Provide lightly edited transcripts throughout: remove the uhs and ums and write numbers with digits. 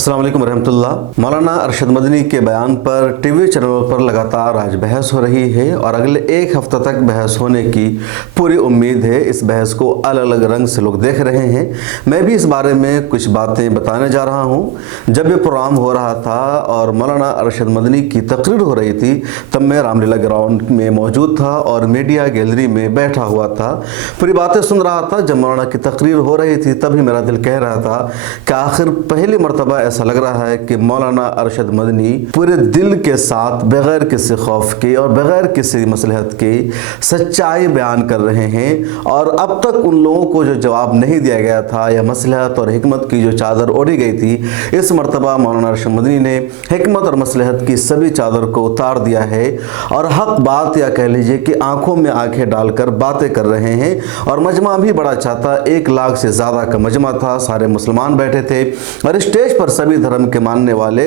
अस्सलाम वालेकुम रहमतुल्लाह। मौलाना अरशद मदनी के बयान पर टीवी चैनलों पर लगातार आज बहस हो रही है और अगले एक हफ्ते तक बहस होने की पूरी उम्मीद है। इस बहस को अलग अलग रंग से लोग देख रहे हैं। मैं भी इस बारे में कुछ बातें बताने जा रहा हूँ। जब ये प्रोग्राम हो रहा था और मौलाना अरशद मदनी की तकरीर हो रही थी तब मैं रामलीला ग्राउंड में मौजूद था और मीडिया गैलरी में बैठा हुआ था। पूरी बातें सुन रहा था। जब मौलाना की तकरीर हो रही थी तभी मेरा दिल कह रहा था कि आखिर पहली मरतबा ऐसा लग रहा है कि मौलाना अरशद मदनी पूरे दिल के साथ बगैर किसी खौफ के और बगैर किसी मसलहत के सच्चाई बयान कर रहे हैं। और अब तक उन लोगों को जो जवाब नहीं दिया गया था या मसलहत और हिकमत की जो चादर ओढ़ी गई थी, इस मरतबा मौलाना अरशद मदनी ने हिकमत और मसलहत की सभी चादर को उतार दिया है और हक बात या कह लीजिए कि आंखों में आंखें डालकर बातें कर रहे हैं। और मजमा भी बड़ा अच्छा था, 1 लाख से ज़्यादा का मजमा था। सारे मुसलमान बैठे थे और स्टेज पर सभी धर्म के मानने वाले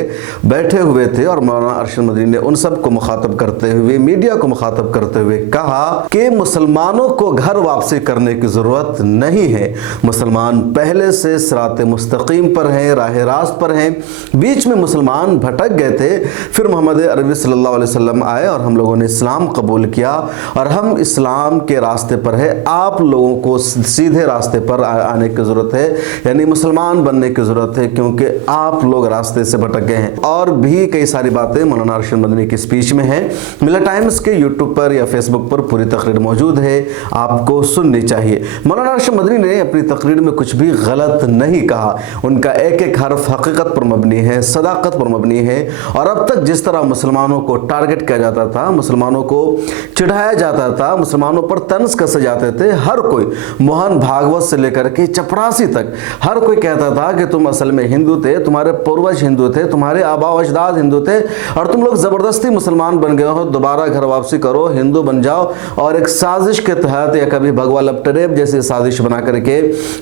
बैठे हुए थे। और मौलाना अरशद मदनी ने उन सब को मुखातब करते हुए, मीडिया को मुखातब करते हुए कहा कि मुसलमानों को घर वापसी करने की ज़रूरत नहीं है। मुसलमान पहले से सिराते मुस्तकीम पर हैं, राह रास्त पर हैं। बीच में मुसलमान भटक गए थे, फिर मोहम्मद अरबी सल्लल्लाहु अलैहि वसल्लम आए और हम लोगों ने इस्लाम कबूल किया और हम इस्लाम के रास्ते पर है। आप लोगों को सीधे रास्ते पर आने की ज़रूरत है, यानी मुसलमान बनने की ज़रूरत है, क्योंकि आप लोग रास्ते से भटक गए हैं। और भी कई सारी बातें मौलाना अरशद मदनी की स्पीच में है। मिल्लत टाइम्स के यूट्यूब पर या फेसबुक पर पूरी तकरीर मौजूद है, आपको सुननी चाहिए। मौलाना अरशद मदनी ने अपनी तकरीर में कुछ भी गलत नहीं कहा। उनका एक एक हर्फ हकीकत पर मबनी है, सदाकत पर मबनी है। और अब तक जिस तरह मुसलमानों को टारगेट किया जाता था, मुसलमानों को चिढ़ाया जाता था, मुसलमानों पर तंज कसे जाते थे, हर कोई मोहन भागवत से लेकर के चपरासी तक हर कोई कहता था कि तुम असल में हिंदू थे, तुम्हारे पूर्वज हिंदू थे, तुम्हारे आबा अजदाद हिंदू थे और तुम लोग ज़बरदस्ती मुसलमान बन गए हो, दोबारा घर वापसी करो, हिंदू बन जाओ। और एक साजिश के तहत या कभी भगवा लपटरेब जैसी साजिश बना करके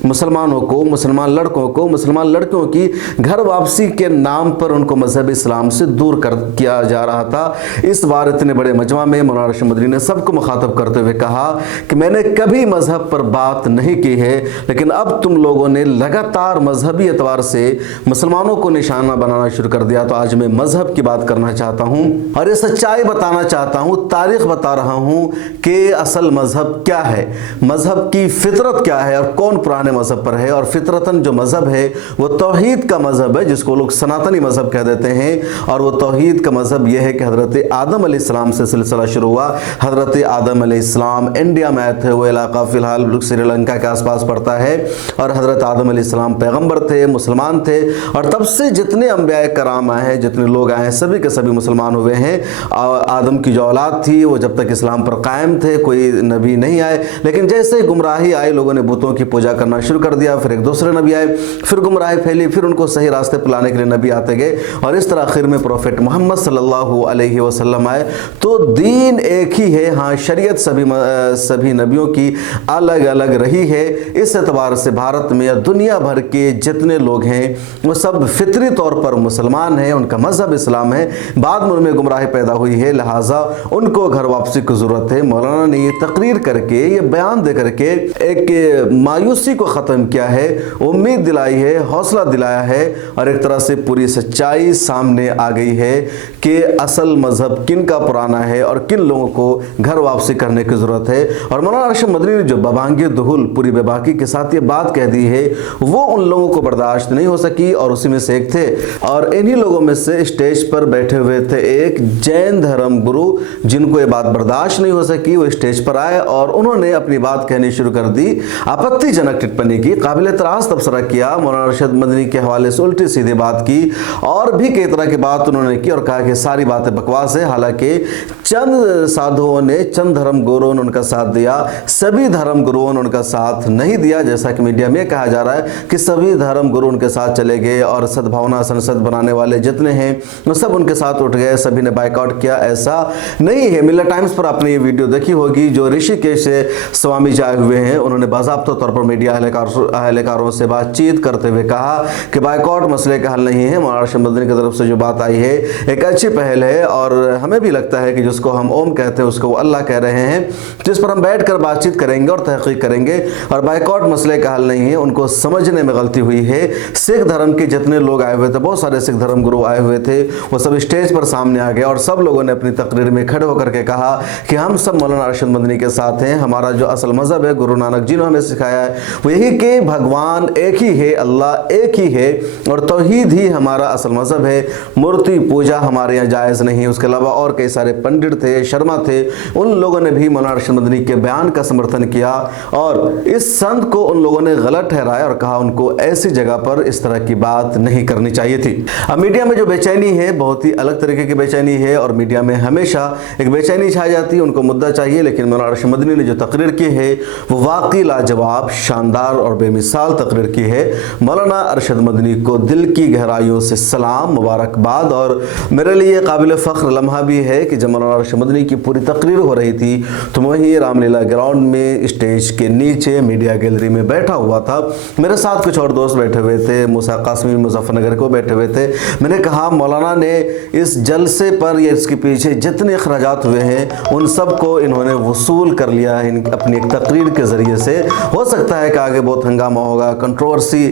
मुसलमानों को, मुसलमान लड़कों को, मुसलमान लड़कियों की घर वापसी के नाम पर उनको मजहब इस्लाम से दूर कर किया जा रहा था। इस बार इतने बड़े मजमा में मौलाना अरशद मदनी ने सबको मुखातब करते हुए कहा कि मैंने कभी मजहब पर बात नहीं की है, लेकिन अब तुम लोगों ने लगातार मजहबी एतबार से मुसलमानों को निशाना बनाना शुरू कर दिया, तो आज मैं मजहब की बात करना चाहता हूँ और ये सच्चाई बताना चाहता हूँ, तारीख बता रहा हूँ कि असल मजहब क्या है, मजहब की फितरत क्या है और कौन पुराने मजहब पर है। और फितरतन जो मजहब है वो तौहीद का मजहब है, जिसको लोग सनातनी मजहब कह देते हैं। और वो तौहीद का मजहब यह है कि हज़रत आदम अलैहिस्सलाम से सिलसिला शुरू हुआ। हज़रत आदम अलैहिस्सलाम इंडिया में आए थे, वो इलाका फ़िलहाल श्रीलंका के आसपास पड़ता है। और हज़रत आदम अलैहिस्सलाम पैगम्बर थे, मुसलमान थे और तब से जितने अंबिया कराम आए हैं, जितने लोग आए हैं, सभी के सभी मुसलमान हुए हैं। आदम की जो औलाद थी वो जब तक इस्लाम पर कायम थे, कोई नबी नहीं आए। लेकिन जैसे ही गुमराही आई, लोगों ने बुतों की पूजा करना शुरू कर दिया, फिर एक दूसरे नबी आए, फिर गुमराही फैली, फिर उनको सही रास्ते पर लाने के लिए नबी आते गए और इस तरह आखिर में प्रोफेट मोहम्मद सल्लल्लाहु अलैहि वसल्लम आए। तो दीन एक ही है, हाँ शरीयत सभी नबियों की अलग अलग रही है। इस एतबार से भारत में या दुनिया भर के जितने लोग हैं वो सब फितरी तौर पर मुसलमान हैं, उनका मजहब इस्लाम है। बाद में उनमें गुमराही पैदा हुई है, लिहाजा उनको घर वापसी की ज़रूरत है। मौलाना ने ये तकरीर करके, ये बयान दे करके एक मायूसी को ख़त्म किया है, उम्मीद दिलाई है, हौसला दिलाया है और एक तरह से पूरी सच्चाई सामने आ गई है कि असल मजहब किन का पुराना है और किन लोगों को घर वापसी करने की ज़रूरत है। और मौलाना अरशद मदनी ने जो बबांगी दुहुल पूरी बेबाकी के साथ ये बात कह दी है वो उन लोगों को बर्दाश्त नहीं हो सकी और उसी में से एक थे। और इन्हीं लोगों में से स्टेज पर बैठे हुए थे एक जैन धर्म गुरु, जिनको ये बात बर्दाश्त नहीं हो सकी। वो स्टेज पर आए और उन्होंने अपनी बात कहनी शुरू कर दी, आपत्तिजनक टिप्पणी की, काबिल एतराज़ तबसरा किया, मौलाना अरशद मदनी के हवाले से उल्टी सीधी बात की और भी कई तरह की बात उन्होंने की और कहा कि सारी बातें बकवास है। हालांकि चंद साधुओं ने, चंद धर्म गुरुओं ने उनका साथ दिया, सभी धर्म गुरुओं ने उनका साथ नहीं दिया। जैसा कि मीडिया में कहा जा रहा है कि सभी धर्म गुरु उनके साथ चले गए और सद्भावना संसद बनाने वाले जितने हैं वो सब उनके साथ उठ गए, सभी ने बाइकआउट किया। ऐसा नहीं है। मिल्लत टाइम्स पर आपने ये वीडियो देखी होगी, जो ऋषिकेश से स्वामी जी आए हुए हैं, उन्होंने बाज़ाब्ता तौर पर मीडिया अहलकारों से बातचीत करते हुए कहा कि बाइकआउट मसले का हल नहीं है। मौलाना अरशद मदनी की तरफ से जो बात आई है एक अच्छी पहल है और हमें भी लगता है कि जिसको हम ओम कहते हैं उसको वो अल्लाह कह रहे हैं, जिस पर हम बैठ कर बातचीत करेंगे और तहकीक करेंगे। और बाइकआउट मसले का हल नहीं है, उनको समझने में गलती हुई है। सिख धर्म के जितने लोग आए हुए थे, बहुत सारे सिख धर्म गुरु आए हुए थे, वो सब स्टेज पर सामने आ गए और सब लोगों ने अपनी तकरीर में खड़े होकर के कहा कि हम सब मौलाना अरशद मदनी के साथ हैं। हमारा जो असल मज़हब है, गुरु नानक जी ने हमें सिखाया है, वो यही कि भगवान एक ही है, अल्लाह एक ही है और तौहीद ही हमारा असल मज़हब है। मूर्ति पूजा हमारे यहाँ जायज़ नहीं है। उसके अलावा और कई सारे पंडित थे, शर्मा थे, उन लोगों ने भी मौलाना अरशद मदनी के बयान का समर्थन किया और इस संत को उन लोगों ने गलत ठहराया और कहा उनको ऐसी जगह पर इस तरह की बात नहीं करनी चाहिए थी। अब मीडिया में जो बेचैनी है, बहुत ही अलग तरीके की बेचैनी है और मीडिया में हमेशा एक बेचैनी छाई जाती है, उनको मुद्दा चाहिए। लेकिन मौलाना अरशद मदनी ने जो तकरीर की है वो वाकई लाजवाब, शानदार और बेमिसाल तकरीर की है। मौलाना अरशद मदनी को दिल की गहराइयों से सलाम, मुबारकबाद। और मेरे लिए काबिल फ़ख्र लम्हा भी है कि जब मौलाना अरशद मदनी की पूरी तकरीर हो रही थी तो वहीं रामलीला ग्राउंड में स्टेज के नीचे मीडिया गैलरी में बैठा हुआ था। मेरे साथ कुछ और दोस्त बैठे हुए थे, मूसा कासमी मुजफ्फरनगर को बैठे हुए थे। मैंने कहा मौलाना ने इस जलसे पर या इसके पीछे जितने अखराजात हुए हैं उन सब को इन्होंने वसूल कर लिया है अपनी एक तकरीर के ज़रिए से। हो सकता है कि आगे बहुत हंगामा होगा, कंट्रोवर्सी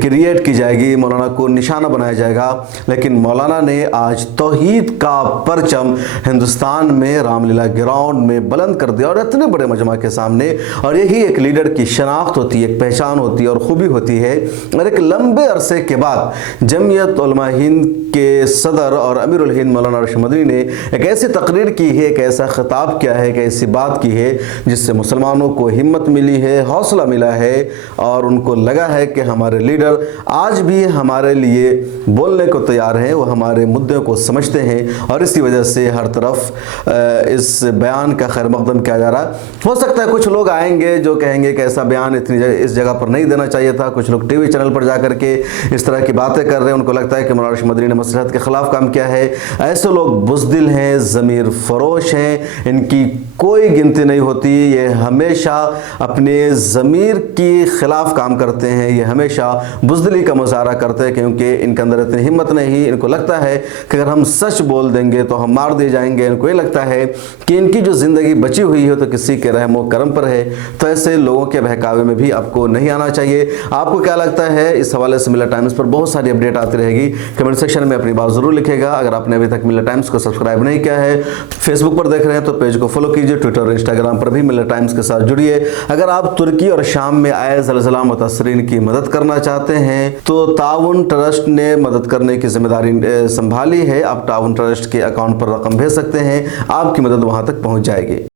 क्रिएट की जाएगी, मौलाना को निशाना बनाया जाएगा, लेकिन मौलाना ने आज तौहीद का परचम हिंदुस्तान में रामलीला ग्राउंड में बुलंद कर दिया और इतने बड़े मजमा के सामने। और यही एक लीडर की शनाख्त होती है, एक पहचान होती है और खूबी होती है। और एक लंबे अरसे के बाद जमीयत उलमा हिंद के सदर और अमीरुल हिंद मौलाना अरशद मदनी ने एक ऐसी तकरीर की है, एक ऐसा खिताब किया है, एक ऐसी बात की है जिससे मुसलमानों को हिम्मत मिली है, हौसला मिला है और उनको लगा है कि हमारे लीडर आज भी हमारे लिए बोलने को तैयार हैं, वो हमारे मुद्दों को समझते हैं और इसी वजह से हर तरफ इस बयान का खैर मकदम किया जा रहा है। हो सकता है कुछ लोग आएंगे जो कहेंगे कि ऐसा बयान इस जगह पर नहीं देना चाहिए था। कुछ लोग टीवी चैनल पर जाकर के इस तरह की बातें कर रहे हैं, उनको लगता है कि मौलाना अरशद मदनी ने मसलहत के खिलाफ काम किया है। ऐसे लोग बुज़दिल हैं, ज़मीर फरोश हैं, इनकी कोई गिनती नहीं होती। ये हमेशा अपने ज़मीर के खिलाफ काम करते हैं, ये हमेशा बुज़दिली का मुजाहरा करते हैं क्योंकि इनके अंदर इतनी हिम्मत नहीं। इनको लगता है कि अगर हम सच बोल देंगे तो हम मार दिए जाएंगे। इनको ये लगता है कि इनकी जो ज़िंदगी बची हुई है तो किसी के रहमो करम पर है। तो ऐसे लोगों के बहकावे में भी आपको नहीं आना चाहिए। आपको क्या लगता है इस हवाले से मिल्लत टाइम्स पर बहुत सारी अपडेट आती रहेगी। कमेंट सेक्शन में अपनी बात ज़रूर लिखेगा। अगर आपने अभी तक मिल्लत टाइम्स को सब्सक्राइब नहीं किया है, फेसबुक पर देख रहे हैं तो पेज को फॉलो कीजिए, ट्विटर और इंस्टाग्राम पर भी मिल्लत टाइम्स के साथ जुड़िए। अगर आप तुर्की और शाम में आए ज़लज़ला मुतासरीन की मदद करना चाहते हैं तो ताउन ट्रस्ट ने मदद करने की जिम्मेदारी संभाली है। आप ताउन ट्रस्ट के अकाउंट पर रकम भेज सकते हैं, आपकी मदद वहां तक पहुंच जाएगी।